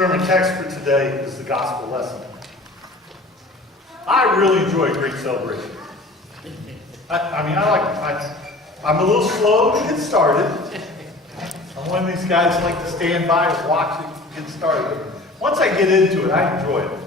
Sermon text for today is the gospel lesson. I really enjoy a great celebration. I'm a little slow to get started. I'm one of these guys who like to stand by and watch it get started. Once I get into it, I enjoy it.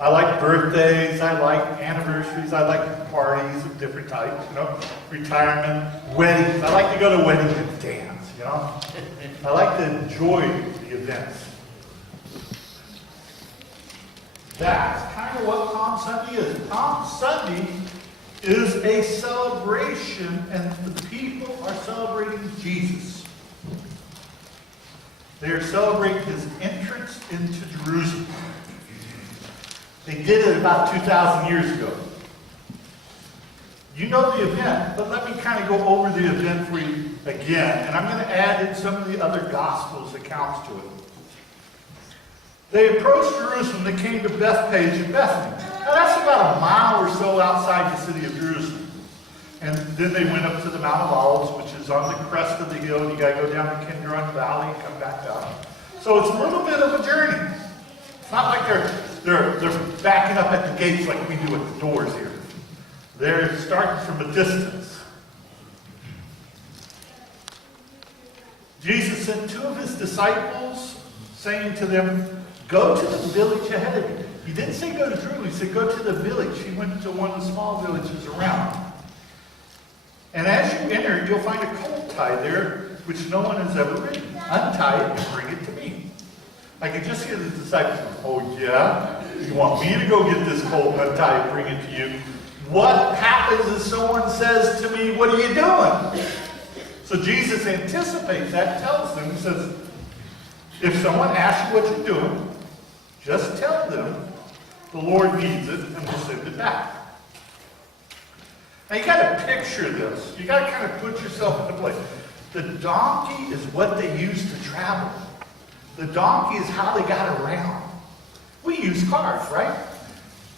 I like birthdays, I like anniversaries, I like parties of different types, retirement, weddings. I like to go to weddings and dance, I like to enjoy the events. That's kind of what Palm Sunday is. Palm Sunday is a celebration, and the people are celebrating Jesus. They are celebrating his entrance into Jerusalem. They did it about 2,000 years ago. You know the event, but let me kind of go over the event for you again, and I'm going to add in some of the other Gospels accounts to it. They approached Jerusalem. They came to Bethphage and Bethany. Now that's about a mile or so outside the city of Jerusalem. And then they went up to the Mount of Olives, which is on the crest of the hill. And you got to go down the Kidron Valley and come back up. So it's a little bit of a journey. It's not like they're backing up at the gates like we do at the doors here. They're starting from a distance. Jesus sent two of his disciples, saying to them, "Go to the village ahead of you." He didn't say go to Jerusalem. He said go to the village. He went to one of the small villages around. And as you enter, you'll find a colt tied there, which no one has ever ridden. Untie it and bring it to me. I could just hear the disciples going, "Oh yeah? You want me to go get this colt and untie it and bring it to you? What happens if someone says to me, 'What are you doing?'" So Jesus anticipates that, tells them, he says, if someone asks you what you're doing, just tell them the Lord needs it and we'll send it back. Now you got to picture this. You got to kind of put yourself into place. The donkey is what they used to travel. The donkey is how they got around. We use cars, right?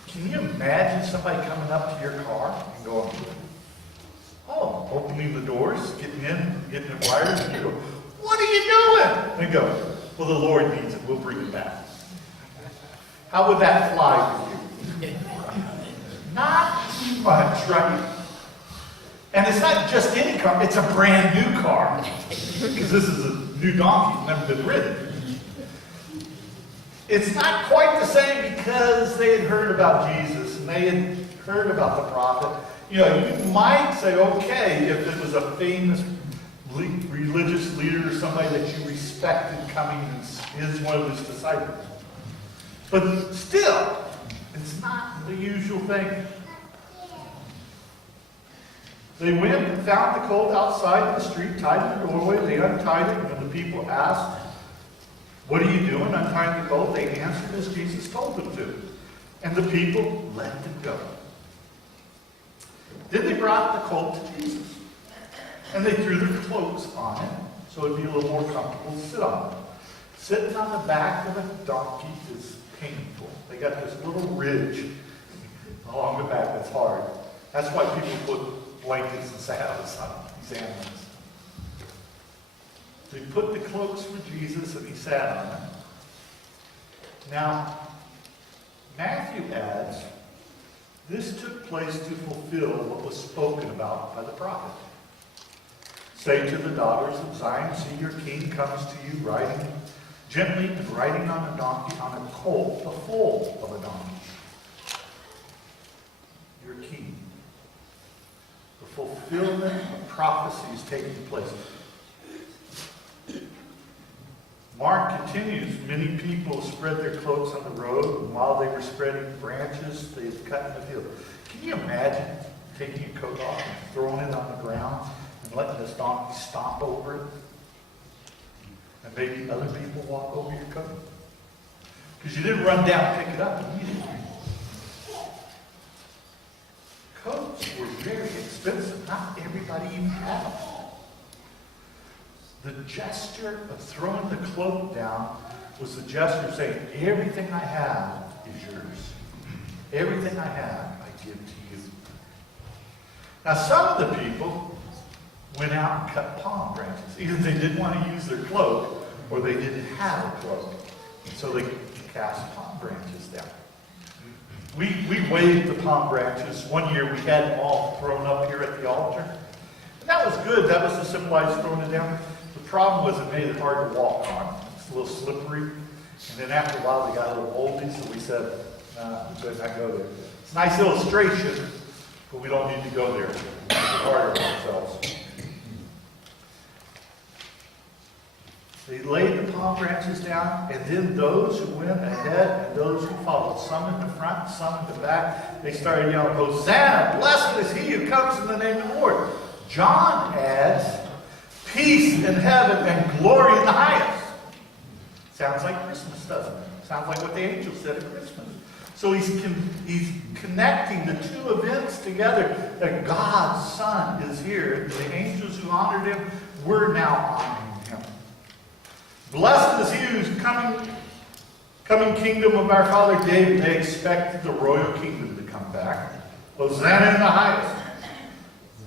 Can you imagine somebody coming up to your car and going, opening the doors, getting in, getting it wired, and you go, "What are you doing?" And they go, "Well, the Lord needs it. We'll bring it back." How would that fly with you? Not too much, right? And it's not just any car. It's a brand new car. Because this is a new donkey. It's never been ridden. It's not quite the same because they had heard about Jesus and they had heard about the prophet. You might say, okay, if it was a famous religious leader or somebody that you respected coming as one of his disciples. But still, it's not the usual thing. They went and found the colt outside the street, tied in the doorway. They untied it. When the people asked, "What are you doing untying the colt?" they answered as Jesus told them to. And the people let them go. Then they brought the colt to Jesus. And they threw their cloaks on it, so it would be a little more comfortable to sit on. Sitting on the back of a donkey is painful. They got this little ridge along the back that's hard. That's why people put blankets and saddles on these animals. They put the cloaks for Jesus and he sat on them. Now, Matthew adds, this took place to fulfill what was spoken about by the prophet. "Say to the daughters of Zion, see your king comes to you riding gently and riding on a donkey, on a colt, the foal of a donkey." Your king. The fulfillment of prophecies taking place. Mark continues, many people spread their cloaks on the road, and while they were spreading branches, they had cut in the field. Can you imagine taking your coat off and throwing it on the ground and letting this donkey stomp over it? And maybe other people walk over your coat? Because you didn't run down and pick it up immediately. Coats were very expensive. Not everybody even had them. The gesture of throwing the cloak down was the gesture of saying, everything I have is yours. Everything I have, I give to you. Now, some of the people went out and cut palm branches. Either they didn't want to use their cloak or they didn't have a cloak. so they could cast palm branches down. We waved the palm branches. One year we had them all thrown up here at the altar. And that was good. That was to symbolize throwing it down. The problem was it made it hard to walk on. It's a little slippery. And then after a while they got a little moldy, so we said, nah, we better not go there. It's a nice illustration, but we don't need to go there. We need to be hard on ourselves. They laid the palm branches down, and then those who went ahead and those who followed, some in the front, some in the back, they started yelling, Hosanna, blessed is he who comes in the name of the Lord. John adds, peace in heaven and glory in the highest. Sounds like Christmas, doesn't it? Sounds like what the angel said at Christmas. So he's connecting the two events together, that God's Son is here, and the angels who honored him, we're now honoring him. Blessed is he who's coming kingdom of our father David. They expected the royal kingdom to come back. Hosanna in the highest.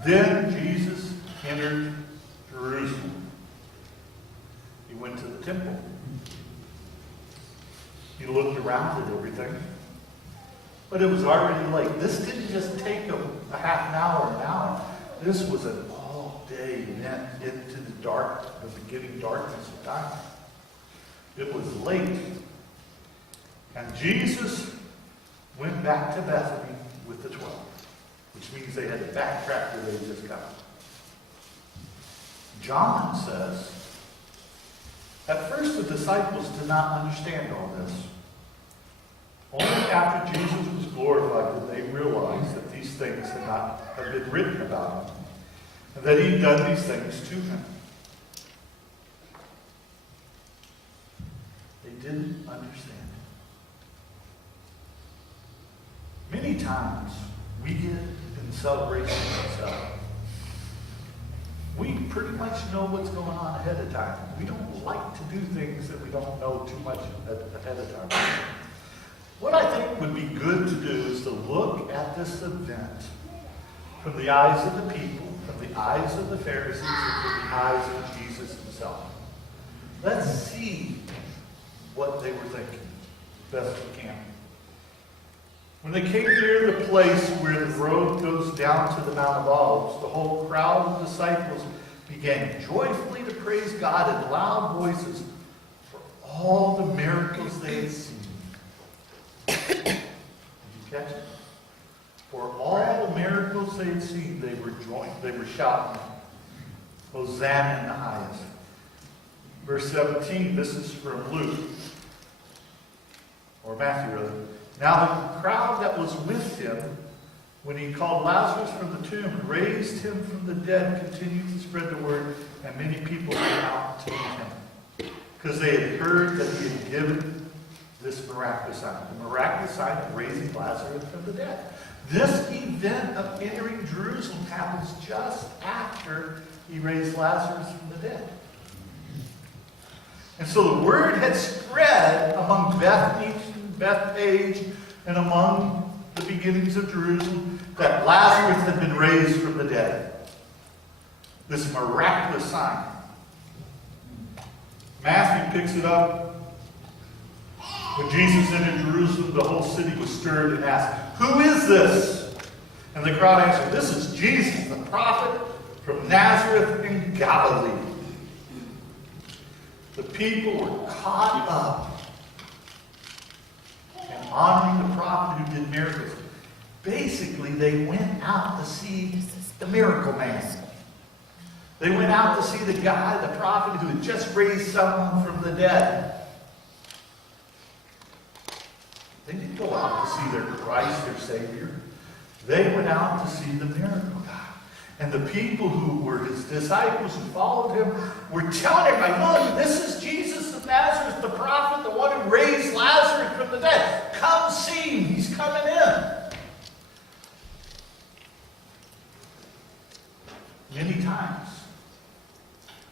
Then Jesus entered Jerusalem. He went to the temple. He looked around at everything. But it was already late. This didn't just take a half an hour, an hour. This was an all-day event into the beginning darkness of time. It was late. And Jesus went back to Bethany with the 12, which means they had to backtrack where they just got. John says, at first the disciples did not understand all this. Only after Jesus was glorified did they realize that these things had not have been written about him, and that he'd done these things to him. They didn't understand. Many times we get in celebration of stuff. We pretty much know what's going on ahead of time. We don't like to do things that we don't know too much ahead of time. What I think would be good to do is to look at this event from the eyes of the people, from the eyes of the Pharisees, and from the eyes of Jesus himself. Let's see what they were thinking, best we can. When they came near the place where the road goes down to the Mount of Olives, the whole crowd of disciples began joyfully to praise God in loud voices for all the miracles they had seen. Did you catch it? For all the miracles they had seen, they were shouting, Hosanna in the highest. Verse 17, this is from Luke, or Matthew rather. Now the crowd that was with him, when he called Lazarus from the tomb and raised him from the dead, continued to spread the word, and many people came out to meet him, because they had heard that he had given this miraculous sign, the miraculous sign of raising Lazarus from the dead. This event of entering Jerusalem happens just after he raised Lazarus from the dead. And so the word had spread among Bethany, Bethphage, and among the beginnings of Jerusalem that Lazarus had been raised from the dead. This miraculous sign. Matthew picks it up. When Jesus entered Jerusalem, the whole city was stirred and asked, who is this? And the crowd answered, this is Jesus, the prophet from Nazareth in Galilee. The people were caught up in honoring the prophet who did miracles. Basically, they went out to see the miracle man. They went out to see the guy, the prophet, who had just raised someone from the dead. They didn't go out to see their Christ, their Savior. They went out to see the miracle God. And the people who were his disciples who followed him were telling everybody, look, this is Jesus of Nazareth, the prophet, the one who raised Lazarus from the dead. Come see him. He's coming in. Many times,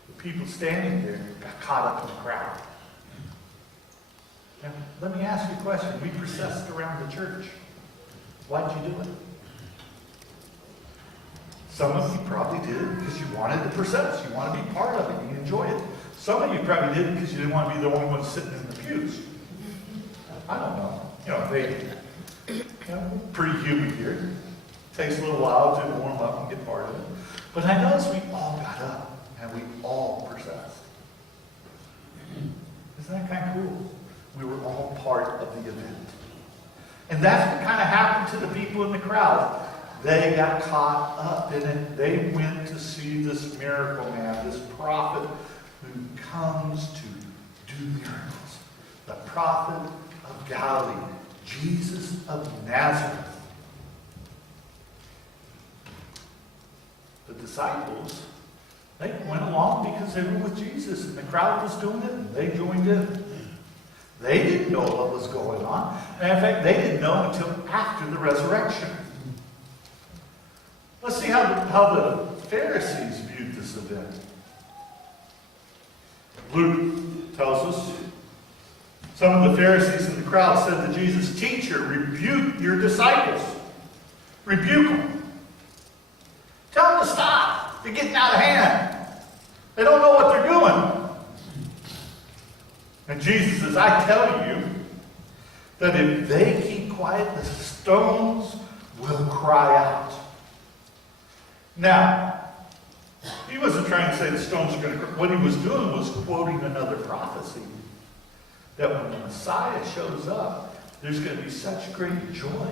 the people standing there got caught up in the crowd. Now, let me ask you a question. We processed around the church. Why'd you do it? Some of you probably did because you wanted to process. You want to be part of it. You enjoy it. Some of you probably did because you didn't want to be the only one sitting in the pews. I don't know. Pretty humid here. Takes a little while to warm up and get part of it. But I noticed we all got up and we all processed. Isn't that kind of cool? We were all part of the event. And that's what kind of happened to the people in the crowd. They got caught up in it. They went to see this miracle man, this prophet who comes to do miracles. The prophet of Galilee, Jesus of Nazareth. The disciples, they went along because they were with Jesus, and the crowd was doing it, and they joined in. They didn't know what was going on. And in fact, they didn't know until after the resurrection. Let's see how the Pharisees viewed this event. Luke tells us, some of the Pharisees in the crowd said to Jesus, "Teacher, rebuke your disciples. Rebuke them. Tell them to stop. They're getting out of hand. They don't know what they're doing." And Jesus says, "I tell you that if they keep quiet, the stones will cry out." Now, he wasn't trying to say the stones are going to cry. What he was doing was quoting another prophecy. That when the Messiah shows up, there's going to be such great joy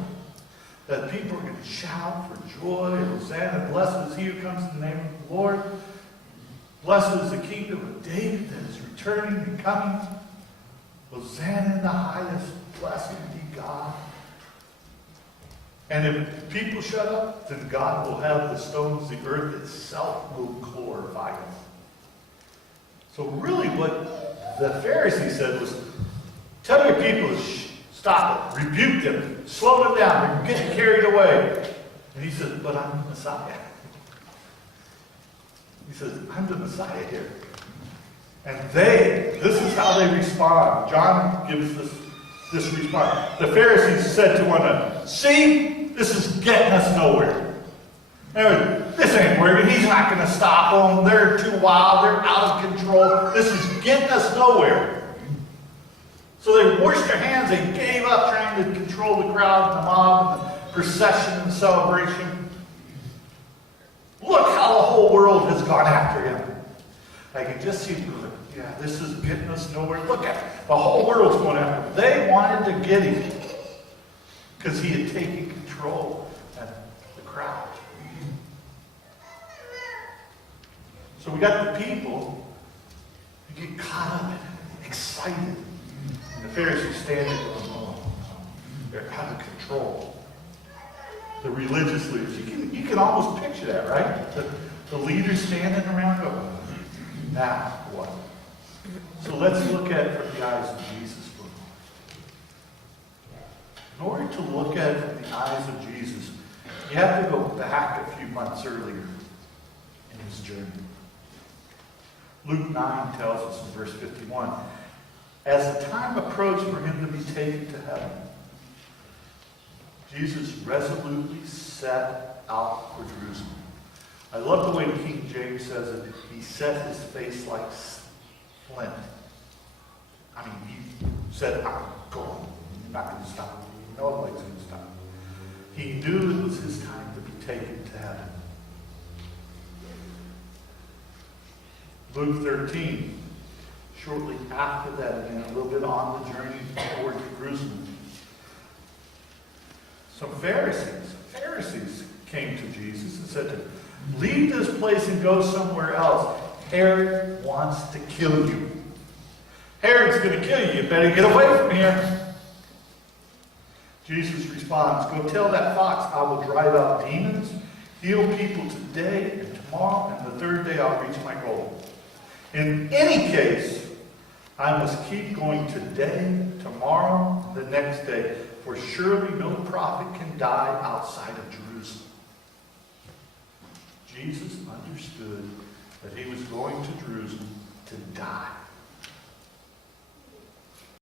that people are going to shout for joy. Hosanna, blessed is he who comes in the name of the Lord. Blessed is the kingdom of David that is returning and coming. Hosanna in the highest, blessed be God. And if people shut up, then God will have the stones, the earth itself will glorify him. So really what the Pharisees said was, tell your people to stop it, rebuke them, slow them down, they're getting carried away. And he said, but I'm the Messiah. He says, I'm the Messiah here. And this is how they respond. John gives this response. The Pharisees said to one another, see, this is getting us nowhere. This ain't working. He's not going to stop them. They're too wild. They're out of control. This is getting us nowhere. So they washed their hands. They gave up trying to control the crowd and the mob and the procession and the celebration. Look how the whole world has gone after him. I can just see, yeah, this is getting us nowhere. Look at it. The whole world's going after him. They wanted to get him because he had taken control of the crowd. So we got the people who get caught up in it, excited. And the Pharisees stand there going, oh, they're out of control. The religious leaders, you can almost picture that, right? The leaders standing around going, now what? So let's look at it from the eyes of Jesus. In order to look at it from the eyes of Jesus, you have to go back a few months earlier in his journey. Luke 9 tells us in verse 51, as the time approached for him to be taken to heaven, Jesus resolutely set out for Jerusalem. I love the way King James says it. He set his face like flint. I mean, he said, I'm going. I'm not going to stop. Nobody's going to stop. He knew it was his time to be taken to heaven. Luke 13, shortly after that, and a little bit on the journey toward Jerusalem, some Pharisees came to Jesus and said to him, leave this place and go somewhere else. Herod wants to kill you. Herod's going to kill you. You better get away from here. Jesus responds, go tell that fox I will drive out demons, heal people today and tomorrow, and the third day I'll reach my goal. In any case, I must keep going today, tomorrow, the next day, for surely no prophet can die outside of Jerusalem. Jesus understood that he was going to Jerusalem to die.